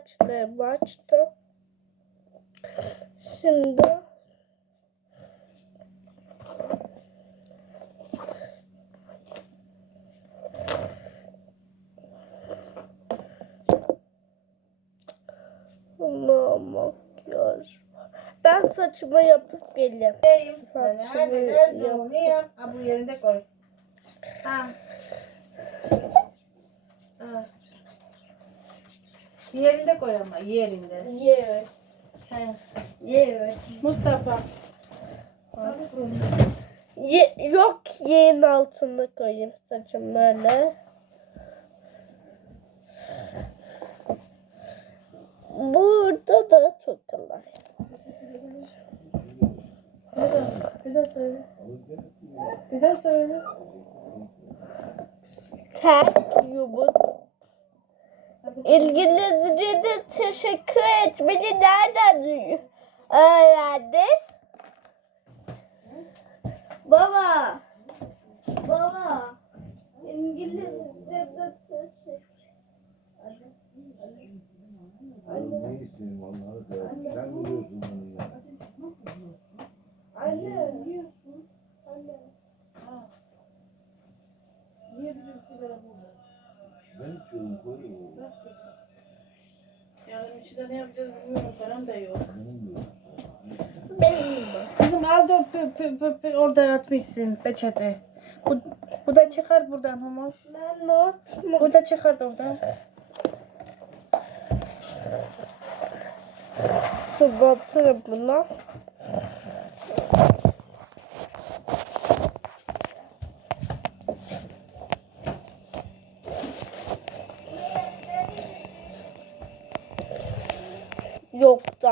saçlarımı açtım. Şimdi Allah makyaj. Ben saçımı yapıp geleyim. Neyim? Nerede o? yaptım. Ne yap? Ha bu yerinde koy. Ha. Ha. Yerinde koy ama yerinde. Yeah. He. Yeah. Mustafa. Ye- yok yerin altına koyayım saçım böyle. Burada da çok kolay. Bir daha söyle. Bir daha söyle. Tek yumruk. İngilizce'de teşekkür etmeni nereden öğrendin? Baba. Baba. İngilizce'de teşekkür. Ne isteyeyim Allah'ını seversen. Sen biliyorsun bunu ya. Anne. Anne. Niye bizim sigara burada? Ben içiyorum koyuyorum. Yarın içinde ne yapacağız bilmiyorum. Param da yok. Kızım al da pü, pü, pü, pü, orada atmışsın peçete. Bu, bu da çıkart buradan Humoş. Ben not mu? Bu da çıkart oradan. Sigortayım buna.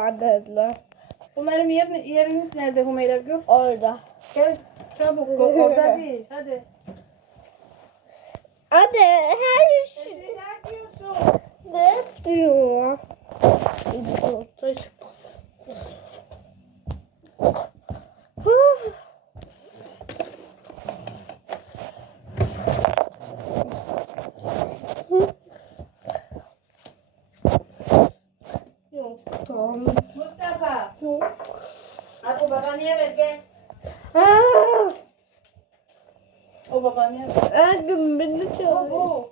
Yok anneler. Bunların yerini, yeriniz nerede Hümeyra Gül? Orada. Gel çabuk. Orada değil. Hadi. Anne her şey Ne yapıyorsun? ne etmiyor? Sigortayım. Yok tamam. Mustafa. Yok. Al o babaanneye ver gel. Aa, O babaanneye ver. her gün beni Bu çağırıyor. bu.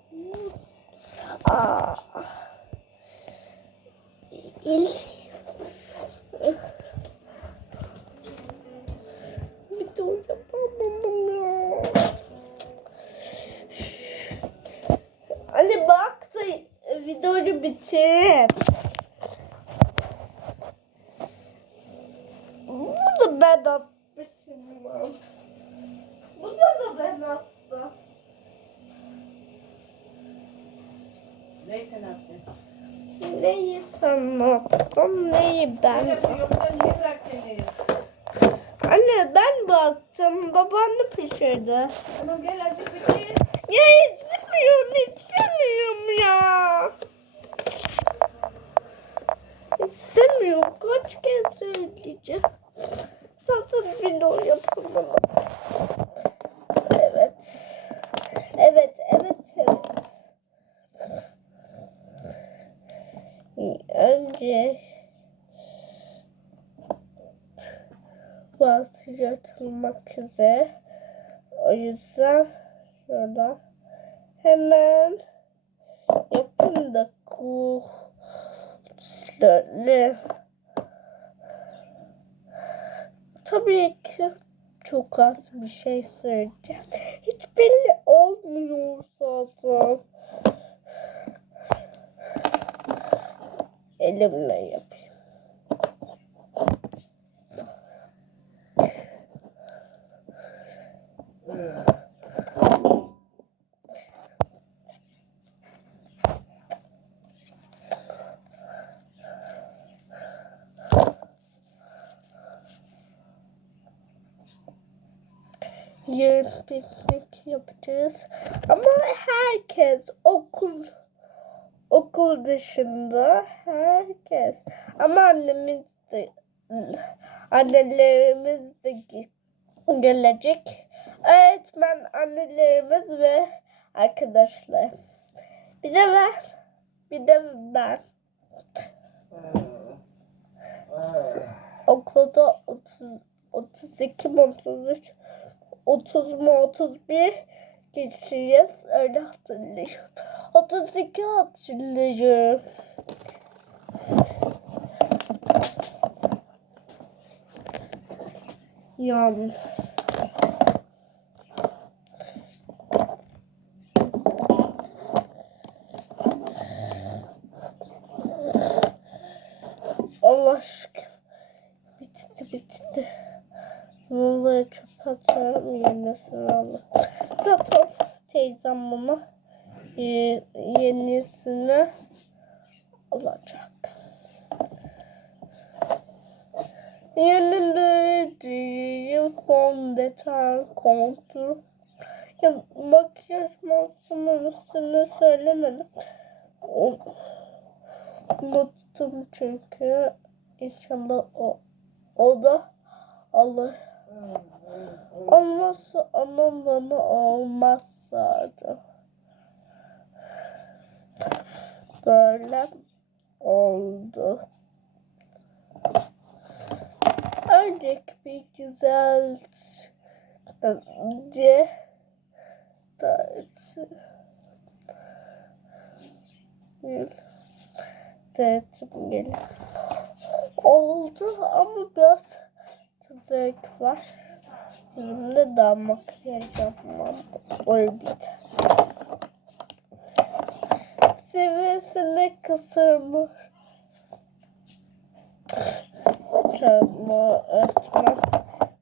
Aa. İl. Neyse ne yaptın? Neyi sen attın, neyi ben Sen hepsi yoktan niye bıraktın beni? Anne ben baktım, babaanne pişirdi. Tamam gel acık bitir. Ya istemiyorum, istemiyorum ya. İstemiyorum, kaç kez söyleyeceğim. Zaten video yapamam. Yırtılmak üzere. O yüzden şurada hemen yapın da kuşları. Tabii ki çok az bir şey söyleyeceğim. Hiç belli olmuyor zaten. Elimle yapayım. Yarın piknik yapacağız. Ama herkes okul okul dışında herkes. Ama annemiz de annelerimiz de ge- gelecek. Öğretmen annelerimiz ve arkadaşlar. Bir de ben. Bir de ben. Okulda 30, 32 mi 33 30 mu 31 kişiyiz. Öyle hatırlıyorum. 32 hatırlıyorum. Yani. Yenisini alacak. Yeninde değil fondöten kontur. Ya makyaj malzemenin üstüne söylemedim. O, unuttum çünkü. İnşallah o, o da alır. Olmazsa anam bana olmaz zaten. Böyle oldu. Örnek bir güzel diye dağıtı. Dağıtım gelir. Oldu ama biraz zevk var. Yüzümde daha makyaj yapmam. Öyle biter. Seviyesine kısırmış. Çalma öğretmen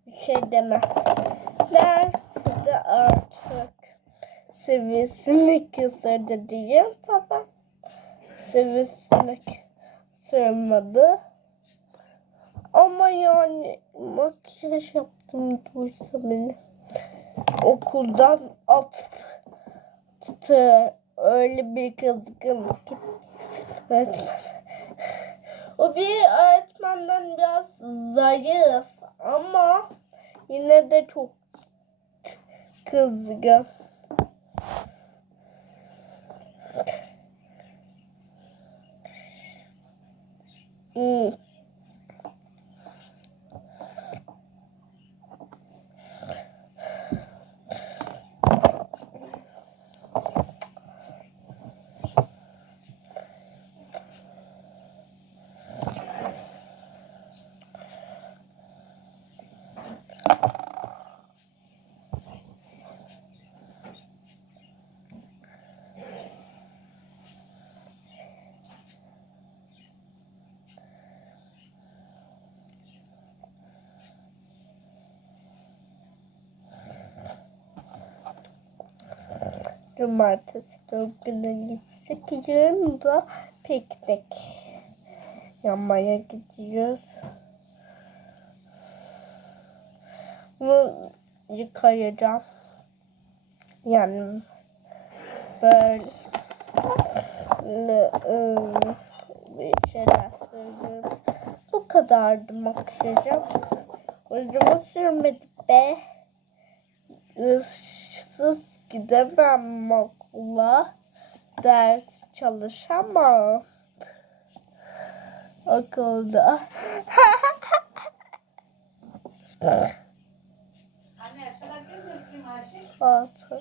bir şey demez. Dersi de artık seviyesini kısırdı diye zaten seviyesini kısırmadı. Ama yani makyaj yaptım duysa beni. Okuldan attı. Öyle bir kızgınlık ki. Öğretmen. O bir öğretmenden biraz zayıf ama yine de çok kızgın. Cumartesi güne gitsek yarın da piknik yapmaya gidiyoruz. Bunu yıkayacağım. Yani böyle ıı, bir şeyler söylüyorum. Bu kadardı makyajım. Ucumu sürmedik be. Issız gidemem okula. Ders çalışamam. Okulda. Zaten.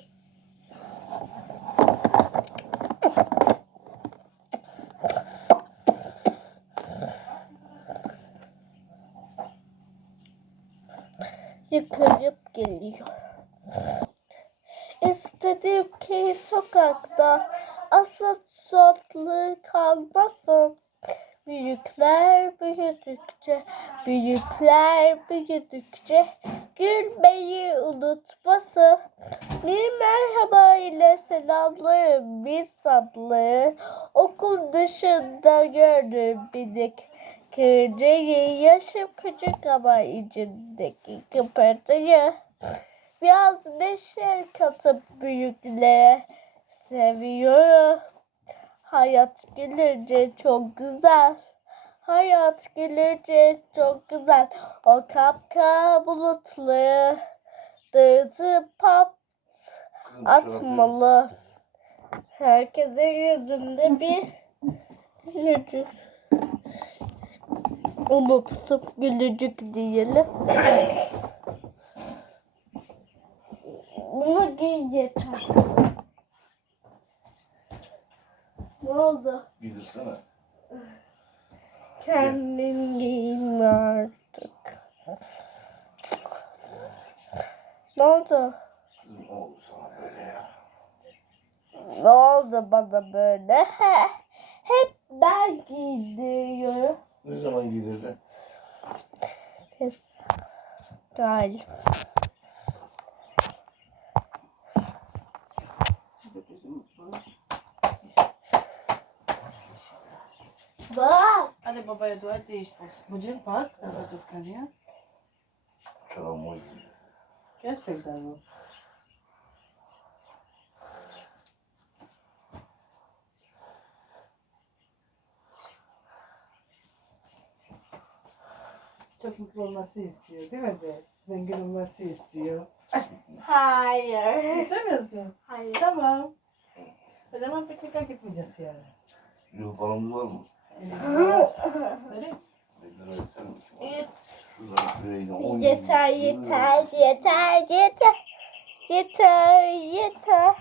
Yıkayıp geliyor. Ki sokakta asıl suatlı kalmasın. Büyükler büyüdükçe, büyükler büyüdükçe gülmeyi unutmasın. Bir merhaba ile selamlarım bir tatlı. Okul dışında gördüm binik kırıcıyı. Yaşım küçük ama içindeki kıpırtıyı. Biraz neşe katıp büyüklere seviyorum. Hayat gülünce çok güzel. Hayat gülünce çok güzel. O kapkara bulutları dağıtıp pat atmalı. Herkesin yüzünde bir gülücük. Onu tutup gülücük diyelim. Bunu giy yeter. Ne oldu? Giydirsene. Kendin giyin artık. Ne oldu? Ne oldu sana böyle ya? Ne oldu bana böyle? He, hep ben giydiriyorum. Ne zaman giydirdin? Pes. Gal. Bak. Hadi babaya dua et değiş bul. Bıcır bak nasıl kıskanıyor. Çorabımı giydir. Gerçekten mi? Çok mutlu olması istiyor değil mi be? Zengin olması istiyor. Hayır. İstemiyorsun. Hayır. Tamam. O zaman pikniğe gitmeyeceğiz yani. Yıl paramız var mı? Yeter yeter yeter yeter. Yeter yeter.